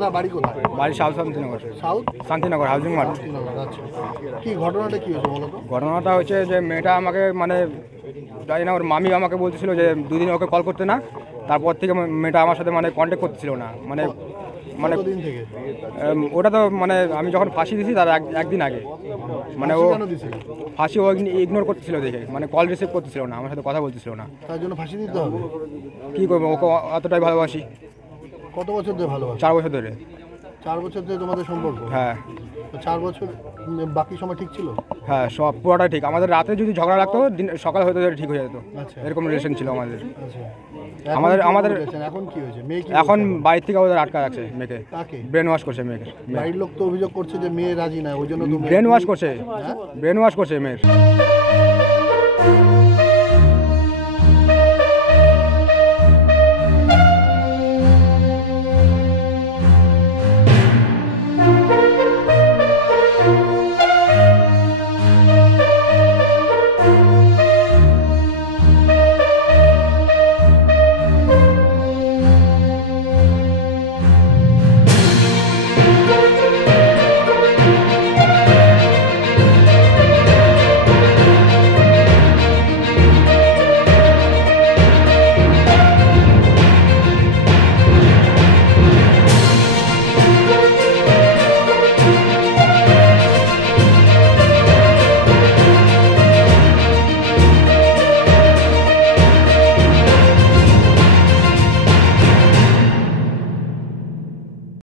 কোথায় বাড়ি কোথায়? বাড়ি south Shantinagar. South Shantinagar housing mart. আচ্ছা, কি ঘটনাটা কি হয়েছে বলো তো? ঘটনাটা হচ্ছে যে মেয়েটা আমাকে মানে জানি না, ওর মামি আমাকে বলতেছিল যে দুদিন ওকে কল করতে না, তারপর থেকে মেয়েটা আমার সাথে মানে কন্ট্যাক্ট করতেছিল না। মানে মানে কতদিন থেকে? ওটা তো মানে আমি যখন ফাঁসি দিয়েছি তার একদিন আগে মানে ও কেন দিছিল? ফাঁসি ও ইগনোর করতেছিল দেখে, মানে কল রিসিভ করতেছিল না, আমার সাথে কথা বলতেছিল না। তার জন্য ফাঁসি দিতে হবে? কী করবো, ওকে অতটাই ভালোবাসি। কত বছর ধরে ভালোবাসো? 4 বছর ধরে। 4 বছর ধরে তোমাদের সম্পর্ক? হ্যাঁ। তো 4 বছর বাকি সময় ঠিক ছিল? হ্যাঁ, সব পুরোটাই ঠিক। আমাদের রাতে যদি ঝগড়া লাগতো দিন সকাল হয়তো ঠিক হয়ে যেত, আচ্ছা এরকম রিলেশন ছিল আমাদের। আচ্ছা, আমাদের এখন কি হয়েছে? মেয়ে কি এখন বাড়ির থেকে ওদের আটকা রাখছে মেয়েকে, তাকে ব্রেন ওয়াশ করছে মেয়েকে। বাড়ির লোক তো অভিযোগ করছে যে মেয়ে রাজি না, ওই জন্য তুমি ব্রেন ওয়াশ করছে, ব্রেন ওয়াশ করছে মেয়ের।